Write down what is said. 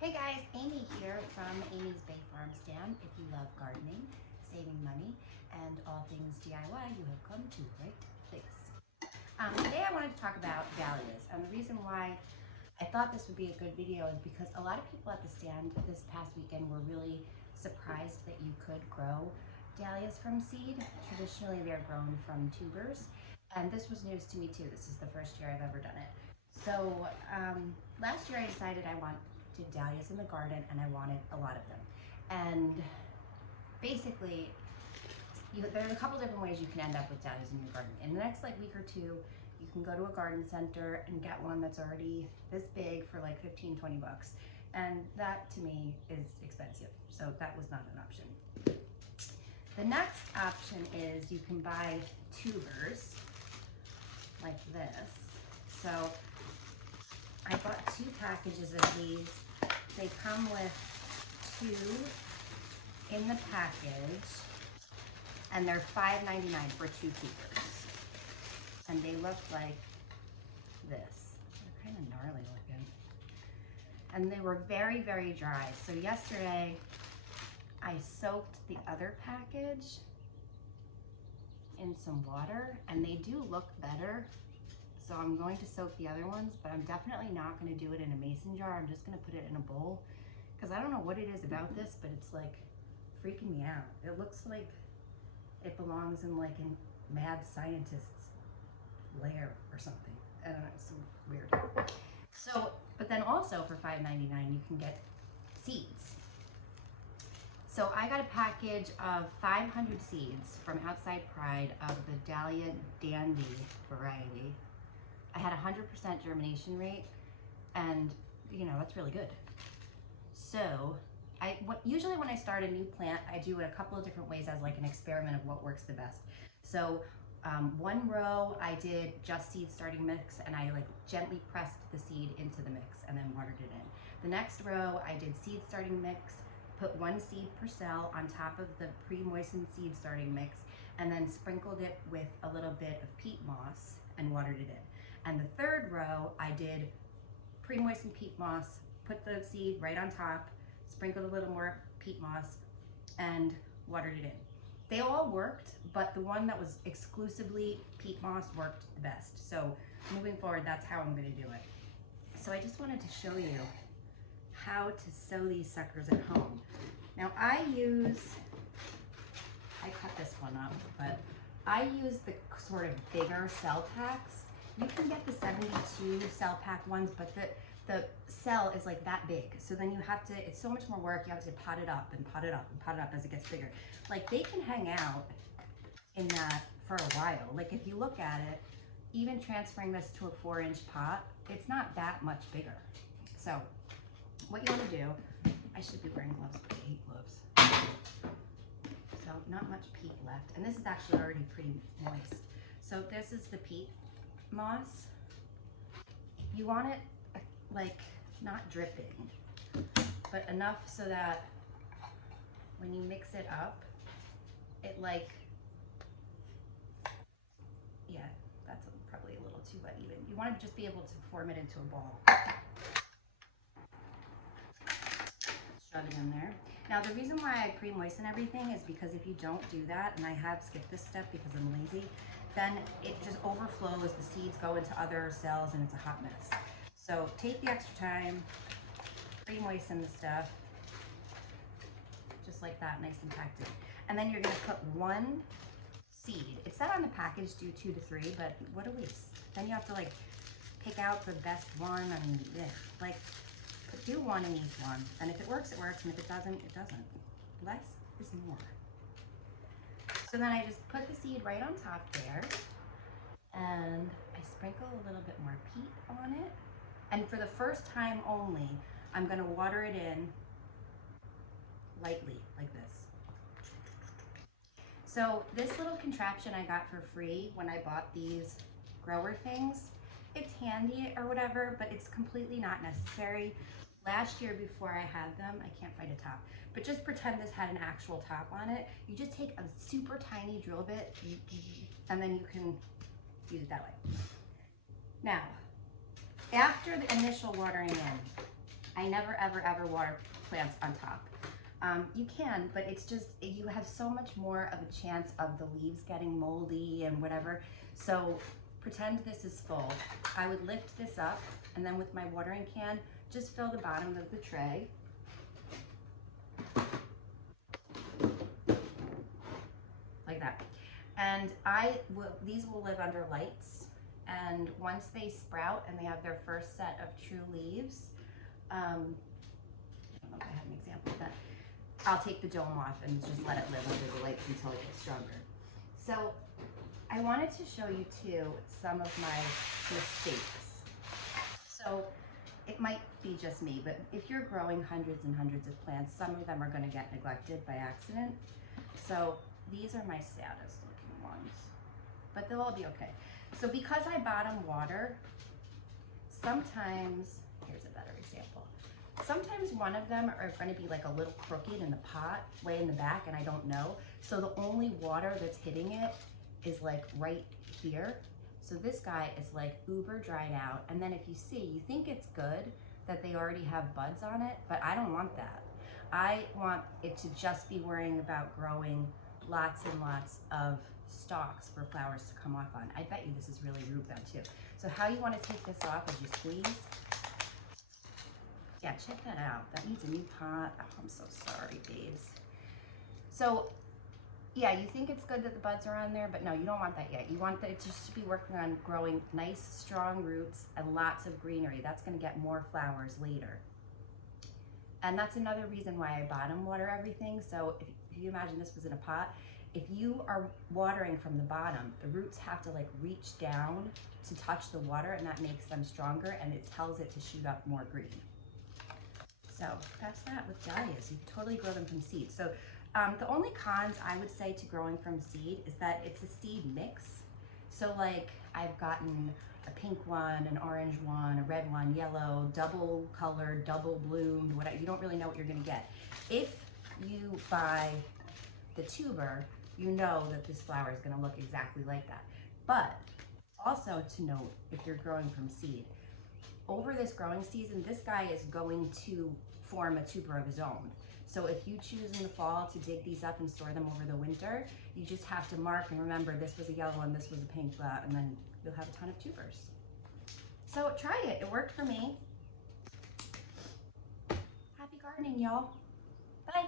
Hey guys, Amy here from Amy's Bay Farm Stand. If you love gardening, saving money, and all things DIY, you have come to the right place. Today I wanted to talk about dahlias, and the reason why I thought this would be a good video is because a lot of people at the stand this past weekend were really surprised that you could grow dahlias from seed. Traditionally they're grown from tubers, and this was news to me too. This is the first year I've ever done it. So last year I decided I wanted dahlias in the garden and I wanted a lot of them. And basically, there's a couple different ways you can end up with dahlias in your garden. In the next week or two, you can go to a garden center and get one that's already this big for like 15, 20 bucks. And that to me is expensive. So that was not an option. The next option is you can buy tubers like this. So I bought 2 packages of these. They come with 2 in the package, and they're $5.99 for 2 tubers. And they look like this. They're kind of gnarly looking. And they were very, very dry. So yesterday, I soaked the other package in some water, and they do look better. So I'm going to soak the other ones, but I'm definitely not going to do it in a mason jar. I'm just going to put it in a bowl because I don't know what it is about this, but it's like freaking me out. It looks like it belongs in like a mad scientist's lair or something. I don't know, it's so weird. So, but then also for $5.99 you can get seeds. So I got a package of 500 seeds from Outside Pride of the Dahlia Dandy variety. I had 100% germination rate, and you know, that's really good. So usually when I start a new plant, I do it a couple of different ways as like an experiment of what works the best. So one row I did just seed starting mix, and I like gently pressed the seed into the mix and then watered it in. The next row I did seed starting mix, put 1 seed per cell on top of the pre-moistened seed starting mix, and then sprinkled it with a little bit of peat moss and watered it in. And the third row, I did pre-moistened peat moss, put the seed right on top, sprinkled a little more peat moss, and watered it in. They all worked, but the one that was exclusively peat moss worked the best. So moving forward, that's how I'm gonna do it. So I just wanted to show you how to sow these suckers at home. Now I cut this one up, but I use the sort of bigger cell packs. You can get the 72 cell pack ones, but the cell is like that big. So then you have to, it's so much more work. You have to pot it up and pot it up and pot it up as it gets bigger. Like they can hang out in that for a while. Like if you look at it, even transferring this to a 4-inch pot, it's not that much bigger. So what you want to do, I should be wearing gloves, but I hate gloves. So not much peat left. And this is actually already pretty moist. So this is the peat moss. You want it like not dripping, but enough so that when you mix it up, it like, yeah, that's probably a little too wet even. You want to just be able to form it into a ball. Shove it in there. Now the reason why I pre-moisten everything is because if you don't do that, and I have skipped this step because I'm lazy, then it just overflows, the seeds go into other cells, and it's a hot mess. So take the extra time, pre-moisten the stuff, just like that, nice and packed in. And then you're gonna put 1 seed. It said on the package do 2 to 3, but what a waste. Then you have to like pick out the best one, and like do 1 in each one. And if it works, it works, and if it doesn't, it doesn't. Less is more. So then I just put the seed right on top there, and I sprinkle a little bit more peat on it. And for the first time only, I'm gonna water it in lightly, like this. So this little contraption I got for free when I bought these grower things, it's handy or whatever, but it's completely not necessary. Last year before I had them, I can't find a top, but just pretend this had an actual top on it. You just take a super tiny drill bit and then you can use it that way. Now, after the initial watering in, I never, ever, ever water plants on top. You can, but it's just, you have so much more of a chance of the leaves getting moldy and whatever. So pretend this is full. I would lift this up, and then with my watering can, just fill the bottom of the tray. Like that. And these will live under lights. And once they sprout and they have their first set of true leaves, I don't know if I have an example of that. I'll take the dome off and just let it live under the lights until it gets stronger. So I wanted to show you too some of my mistakes. So it might be just me, but if you're growing hundreds and hundreds of plants, some of them are going to get neglected by accident. So these are my saddest looking ones, but they'll all be okay. So because I bottom water, sometimes, here's a better example. Sometimes one of them are going to be like a little crooked in the pot, way in the back, and I don't know. So the only water that's hitting it is like right here. So this guy is like uber dried out. And then if you see, you think it's good that they already have buds on it, but I don't want that. I want it to just be worrying about growing lots and lots of stalks for flowers to come off on. I bet you this is really rhubarb too. So how you want to take this off is you squeeze. Yeah, check that out. That needs a new pot. Oh, I'm so sorry, babes. So yeah, you think it's good that the buds are on there, but no, you don't want that yet. You want it just to be working on growing nice, strong roots and lots of greenery. That's going to get more flowers later. And that's another reason why I bottom water everything. So if you imagine this was in a pot, if you are watering from the bottom, the roots have to like reach down to touch the water, and that makes them stronger, and it tells it to shoot up more green. So that's that with dahlias. You can totally grow them from seed. So the only cons I would say to growing from seed is that it's a seed mix. So like I've gotten a pink one, an orange one, a red one, yellow, double colored, double bloomed, whatever. You don't really know what you're gonna get. If you buy the tuber, you know that this flower is gonna look exactly like that. But also to note, if you're growing from seed, over this growing season, this guy is going to form a tuber of his own. So if you choose in the fall to dig these up and store them over the winter, you just have to mark and remember this was a yellow one, this was a pink one, and then you'll have a ton of tubers. So try it, it worked for me. Happy gardening, y'all. Bye.